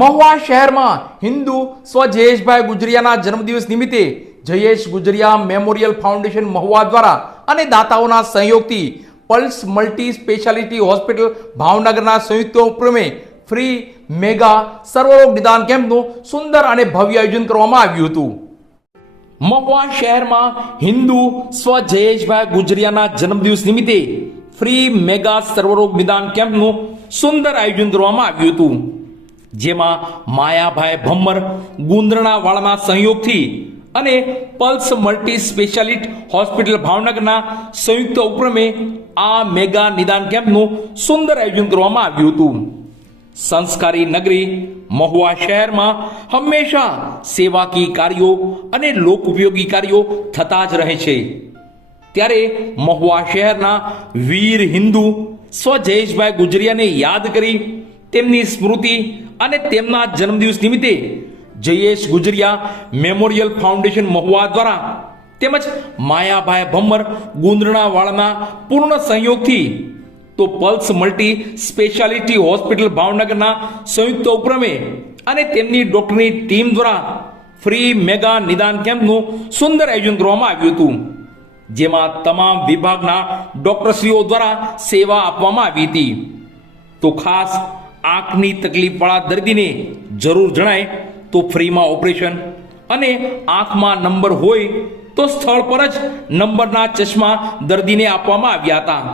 મહુવા શહેરમાં હિન્દુ સ્વ જયેશભાઈ ગુજરિયાના જન્મદિવસ નિમિત્તે જયેશ ગુજરિયા મેમોરિયલ ફાઉન્ડેશન મહુવા દ્વારા અને દાતાઓના સહયોગથી પલ્સ મલ્ટી સ્પેશિયાલિટી હોસ્પિટલ ભાવનગરના સંયુક્ત ઉપક્રમે ફ્રી મેગા સર્વરોગ નિદાન કેમ્પનું સુંદર અને ભવ્ય આયોજન કરવામાં આવ્યું હતું. મહુવા શહેરમાં હિન્દુ સ્વ જયેશભાઈ ગુજરિયાના જન્મદિવસ નિમિત્તે ફ્રી મેગા સર્વરોગ નિદાન કેમ્પનું સુંદર આયોજન કરવામાં આવ્યું હતું, જેમાં માયાભાઈ ભમ્મર ગુંદરણા વાળાના સહયોગથી અને પલ્સ મલ્ટી સ્પેશિયાલિટી હોસ્પિટલ ભાવનગરના સંયુક્ત ઉપક્રમે આ મેગા નિદાન કેમ્પનું સુંદર આયોજન કરવામાં આવ્યું હતું. સંસ્કારી નગરી મહુવા શહેરમાં હંમેશા સેવાકીય કાર્યો અને લોકોપયોગી કાર્યો થતા જ રહે છે. ત્યારે મહુવા શહેરના વીર હિન્દુ સ્વ જયેશભાઈ ગુજરિયાને યાદ કરી તેમની સ્મૃતિ અને તેમના જન્મદિવસ નિમિત્તે જયેશ ગુજરિયા મેમોરિયલ ફાઉન્ડેશન મહુવા દ્વારા તેમજ માયાભાઈ ભમ્મર ગુંદરણાવાળાના પૂર્ણ સહયોગથી તો પલ્સ મલ્ટી સ્પેશિયાલિટી હોસ્પિટલ ભાવનગરના સંયુક્ત ઉપક્રમે અને તેમની ડોક્ટરની ટીમ દ્વારા ફ્રી મેગા નિદાન કેમ્પનું સુંદર આયોજન કરવામાં આવ્યું હતું, જેમાં તમામ વિભાગના ડોક્ટરશ્રીઓ દ્વારા સેવા આપવામાં આવી હતી. તો ખાસ આંખની તકલીફવાળા દર્દીને જરૂર જણાય તો ફ્રીમાં ઓપરેશન અને આંખમાં નંબર હોય તો સ્થળ પર જ નંબરના ચશ્મા દર્દીને આપવામાં આવ્યા હતા.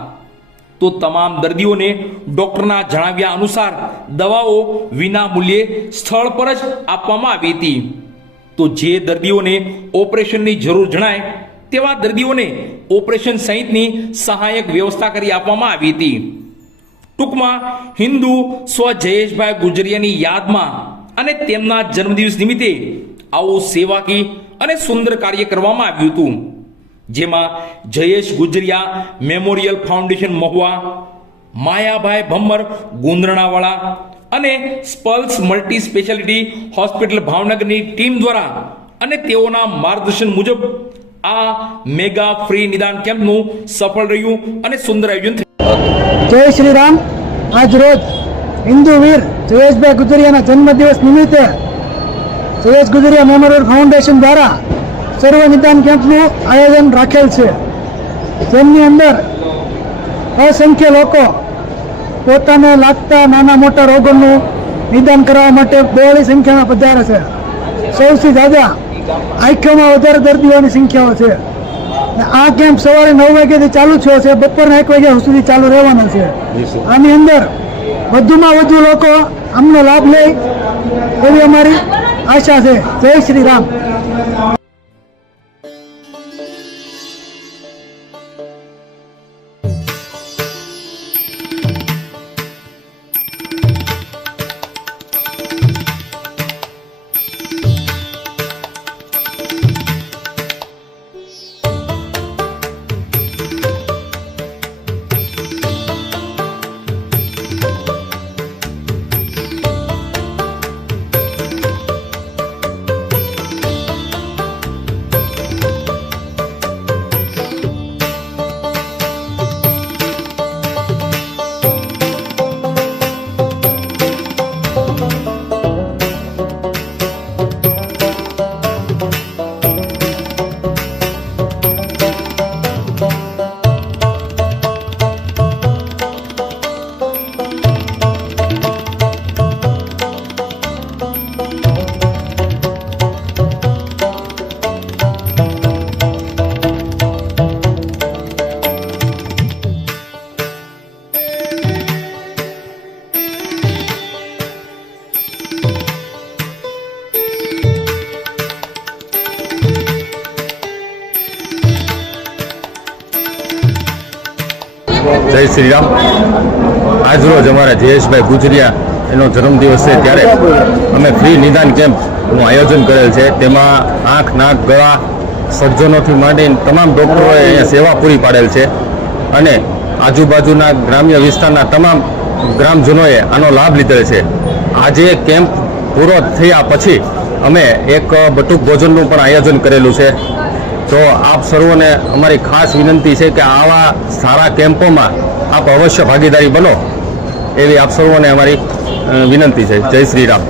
તો તમામ દર્દીઓને ડોક્ટરના જણાવ્યા અનુસાર દવાઓ વિના મૂલ્યે સ્થળ પર જ આપવામાં આવી હતી. તો જે દર્દીઓને ઓપરેશનની જરૂર જણાય તેવા દર્દીઓને ઓપરેશન સહિતની સહાયક વ્યવસ્થા કરી આપવામાં આવી હતી. ટૂંકમાં હિન્દુ સ્વ જયેશભાઈ ગુજરિયાની યાદમાં અને તેમના જન્મદિવસ નિમિત્તે આવું સેવાકી અને સુંદર કાર્ય કરવામાં આવ્યું હતું, જેમાં જયેશ ગુજરિયા મેમોરિયલ ફાઉન્ડેશન મહુવા, માયાભાઈ ભમ્મર ગુંદરણાવાળા અને પલ્સ મલ્ટી સ્પેશિયાલિટી હોસ્પિટલ ભાવનગરની ટીમ દ્વારા અને તેઓના માર્ગદર્શન મુજબ આ મેગા ફ્રી નિદાન કેમ્પનું સફળ રહ્યું અને સુંદર આયોજન થયું. જય શ્રી રામ. આજ રોજ હિન્દુ વીર જયેશભાઈ ગુજરિયાના જન્મદિવસ નિમિત્તે જયેશ ગુજરિયા મેમોરિયલ ફાઉન્ડેશન દ્વારા સર્વ નિદાન કેમ્પનું આયોજન રાખેલ છે, જેમની અંદર અસંખ્ય લોકો પોતાને લાગતા નાના મોટા રોગોનું નિદાન કરવા માટે બહોળી સંખ્યામાં પધારે છે. સૌથી જ્યાદા આંખોમાં વધારે દર્દીઓની સંખ્યાઓ છે. આ કેમ્પ સવારે 9 વાગ્યાથી ચાલુ થયો છે, બપોરના 1 વાગ્યા સુધી ચાલુ રહેવાનો છે. આની અંદર વધુમાં વધુ લોકો આમનો લાભ લે એવી અમારી આશા છે. જય શ્રી રામ. જય શ્રી રામ. આજ રોજ અમારા જયેશભાઈ ગુજરિયા એનો જન્મદિવસ છે, ત્યારે અમે ફ્રી નિદાન કેમ્પનું આયોજન કરેલ છે. તેમાં આંખ, નાક, ગળા સર્જનોથી માંડીને તમામ ડૉક્ટરોએ અહીંયા સેવા પૂરી પાડેલ છે અને આજુબાજુના ગ્રામ્ય વિસ્તારના તમામ ગ્રામજનોએ આનો લાભ લીધેલ છે. આજે કેમ્પ પૂરો થયા પછી અમે એક બટુક ભોજનનું પણ આયોજન કરેલું છે. તો આપ સર્વોને અમારી ખાસ વિનંતી છે કે આવા સારા કેમ્પોમાં આપ અવશ્ય ભાગીદારી બનો એવી આપ સર્વોને અમારી વિનંતી છે. જય શ્રી રામ.